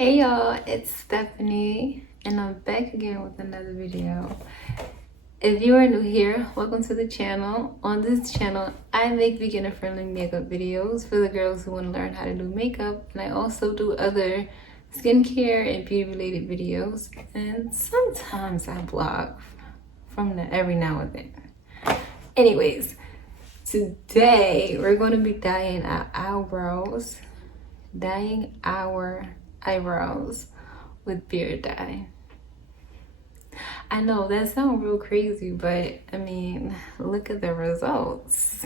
Hey y'all, it's Stephanie and I'm back again with another video. If you are new here, welcome to the channel. On this channel, I make beginner friendly makeup videos for the girls who want to learn how to do makeup, and I also do other skincare and beauty related videos, and sometimes I vlog from every now and then. Anyways, today we're going to be dyeing our eyebrows with beard dye. I know that sounds real crazy, but I mean, look at the results.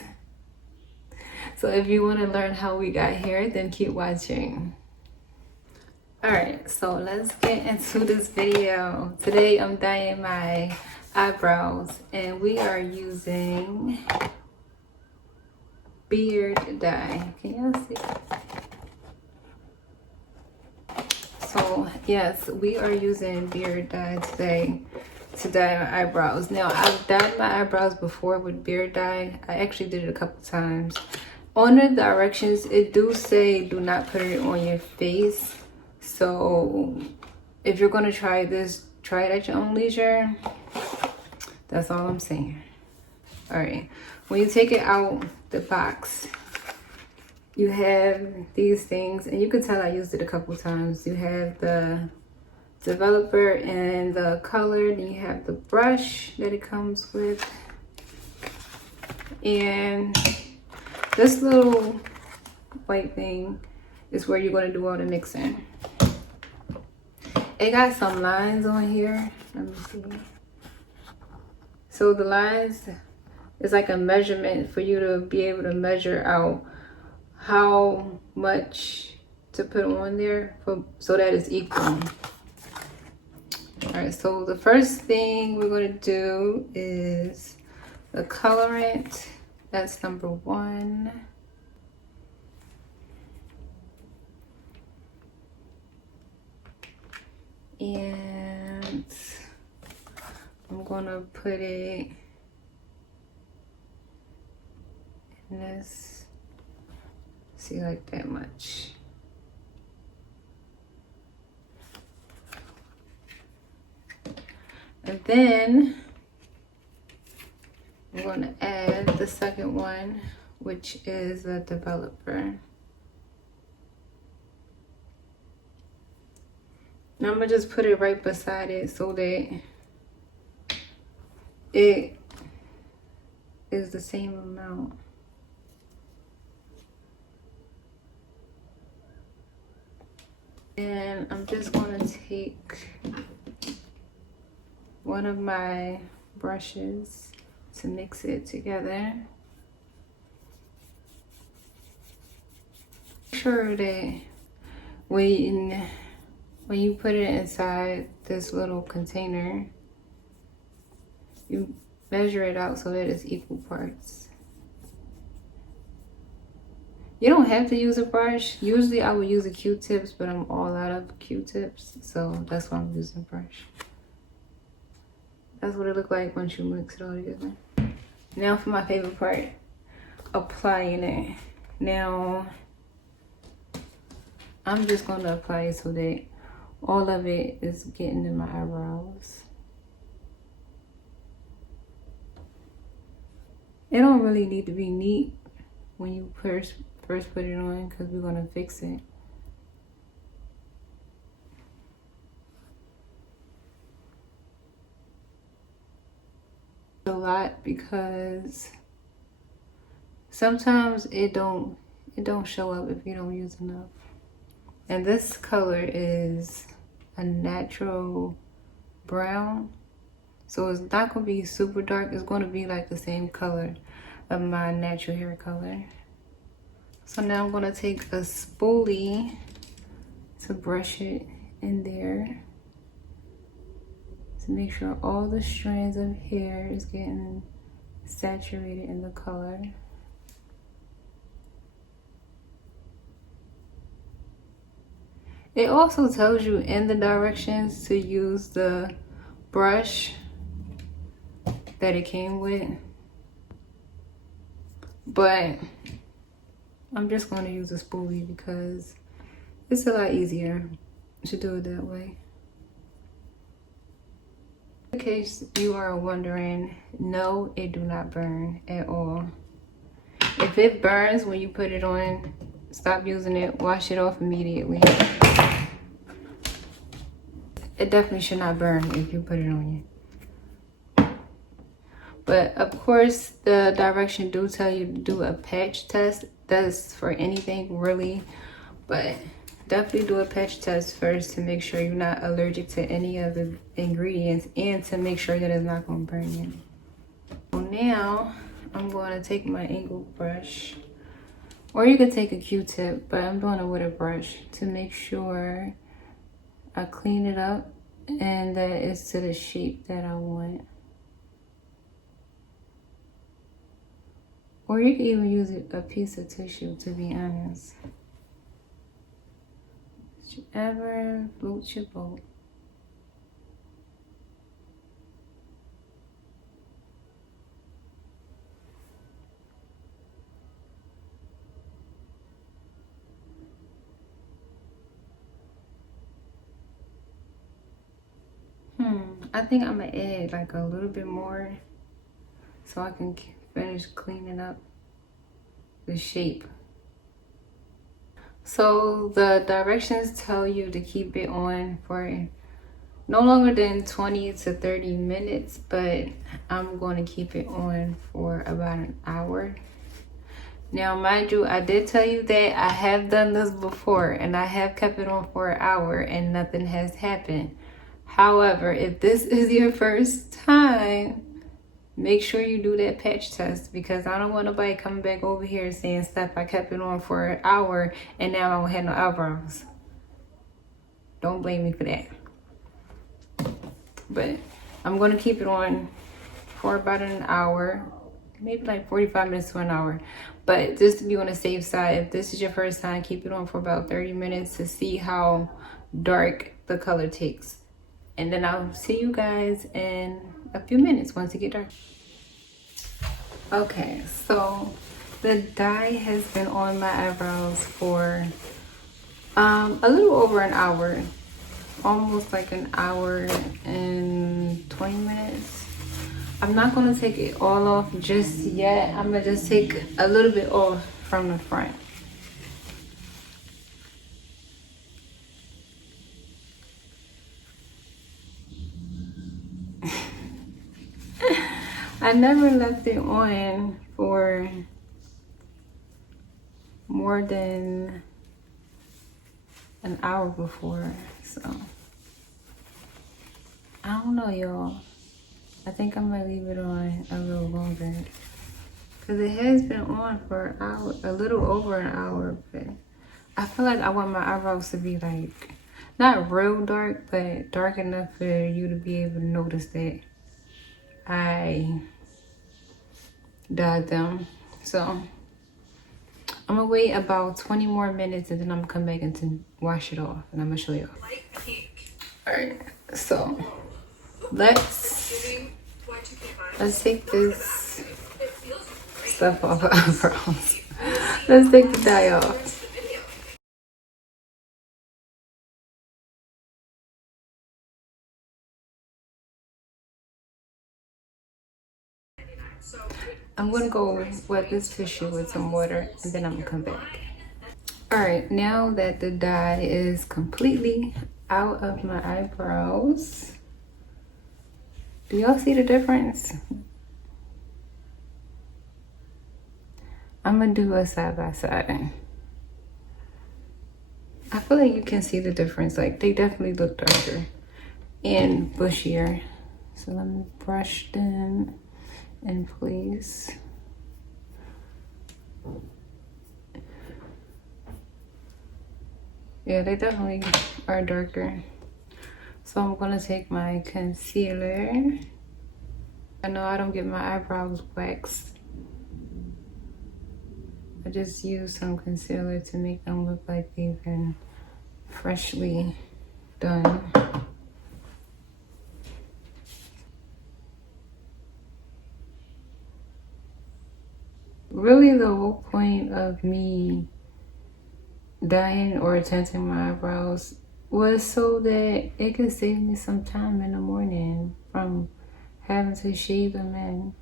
So if you want to learn how we got here, then keep watching. Alright, so let's get into this video. Today I'm dyeing my eyebrows and we are using beard dye. Can y'all see? So yes, we are using beard dye today to dye my eyebrows. Now, I've dyed my eyebrows before with beard dye. I actually did it a couple times. On the directions, it do say do not put it on your face. So if you're gonna try this, try it at your own leisure. That's all I'm saying. All right, when you take it out the box, you have these things, and you can tell I used it a couple times. You have the developer and the color, then you have the brush that it comes with, and this little white thing is where you're going to do all the mixing. It got some lines on here. Let me see. So the lines is like a measurement for you to be able to measure out how much to put on there so that it's equal. All right, so the first thing we're going to do is the colorant. That's number 1. And I'm going to put it in this. See, like that much. And then I'm going to add the second one, which is a developer. Now I'm going to just put it right beside it so that it is the same amount. And I'm just going to take one of my brushes to mix it together. Make sure that when you put it inside this little container, you measure it out so that it's equal parts. You don't have to use a brush. Usually I would use a Q-tips, but I'm all out of Q-tips, so that's why I'm using a brush. That's what it looked like once you mix it all together. Now for my favorite part, applying it. Now, I'm just going to apply it so that all of it is getting in my eyebrows. It don't really need to be neat when you first put it on, because we're going to fix it. A lot, because sometimes it don't show up if you don't use enough. And this color is a natural brown, so it's not going to be super dark. It's going to be like the same color of my natural hair color. So now I'm going to take a spoolie to brush it in there to make sure all the strands of hair is getting saturated in the color. It also tells you in the directions to use the brush that it came with, but I'm just going to use a spoolie because it's a lot easier. to do it that way. In case you are wondering, no, it do not burn at all. If it burns when you put it on, stop using it, wash it off immediately. It definitely should not burn if you put it on you. But of course, the direction do tell you to do a patch test. That's for anything really, but definitely do a patch test first to make sure you're not allergic to any of the ingredients and to make sure that it's not going to burn you. So now I'm going to take my angled brush, or you could take a Q-tip, but I'm doing it with a brush to make sure I clean it up and that it's to the shape that I want. Or you can even use a piece of tissue, to be honest. Whichever floats your boat. I think I'm gonna add like a little bit more so I can finish cleaning up the shape. So the directions tell you to keep it on for no longer than 20 to 30 minutes, but I'm going to keep it on for about an hour. Now, mind you, I did tell you that I have done this before and I have kept it on for an hour and nothing has happened. However, if this is your first time, make sure you do that patch test, because I don't want nobody coming back over here saying stuff I kept it on for an hour and now I don't have no eyebrows. Don't blame me for that. But I'm going to keep it on for about an hour, maybe like 45 minutes to an hour. But just to be on the safe side, if this is your first time, keep it on for about 30 minutes to see how dark the color takes. And then I'll see you guys in a few minutes once it gets dark. Okay, so the dye has been on my eyebrows for a little over an hour. Almost like an hour and 20 minutes. I'm not going to take it all off just yet. I'm going to just take a little bit off from the front. I never left it on for more than an hour before, so I don't know, y'all. I think I might leave it on a little longer because it has been on for an hour, a little over an hour, but I feel like I want my eyebrows to be like not real dark, but dark enough for you to be able to notice that I dyed them. So I'm gonna wait about 20 more minutes and then I'm gonna come back and to wash it off and I'm gonna show you. All right, so let's take this stuff off our eyebrows. Let's take the dye off. I'm gonna go wet this tissue with some water and then I'm gonna come back. All right, now that the dye is completely out of my eyebrows, do y'all see the difference? I'm gonna do a side by side. I feel like you can see the difference. Like they definitely look darker and bushier. So let me brush them in place. Yeah, they definitely are darker. So I'm gonna take my concealer. I know I don't get my eyebrows waxed. I just use some concealer to make them look like they've been freshly done. Really, the whole point of me dyeing or tinting my eyebrows was so that it could save me some time in the morning from having to shave them in.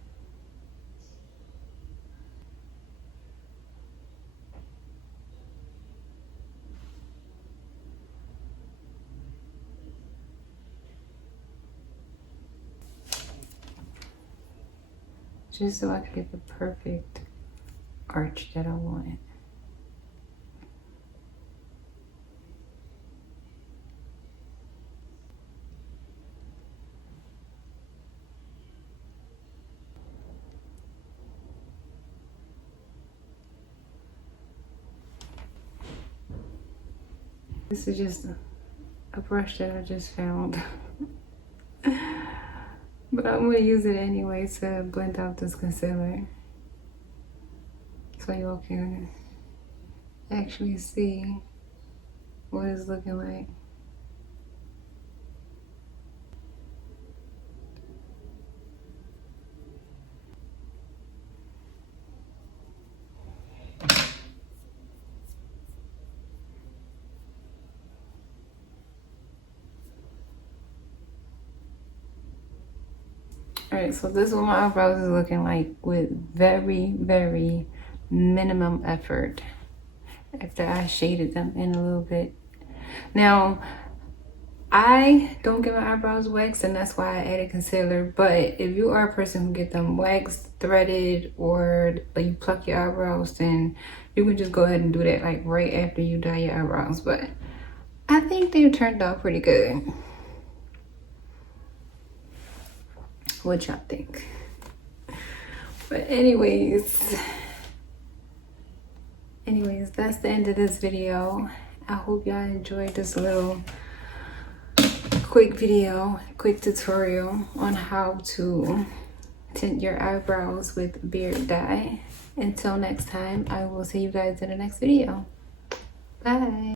Just so I could get the perfect arch that I want. This is just a brush that I just found. But I'm gonna use it anyway to blend out this concealer, so y'all can actually see what it's looking like. Alright, so this is what my eyebrows is looking like with very, very minimum effort after I shaded them in a little bit. Now, I don't get my eyebrows waxed, and that's why I added concealer. But if you are a person who get them waxed, threaded, or like you pluck your eyebrows, then you can just go ahead and do that like right after you dye your eyebrows. But I think they turned out pretty good. What y'all think? But anyways, that's the end of this video. I hope y'all enjoyed this little quick video, quick tutorial on how to tint your eyebrows with beard dye. Until next time, I will see you guys in the next video. Bye.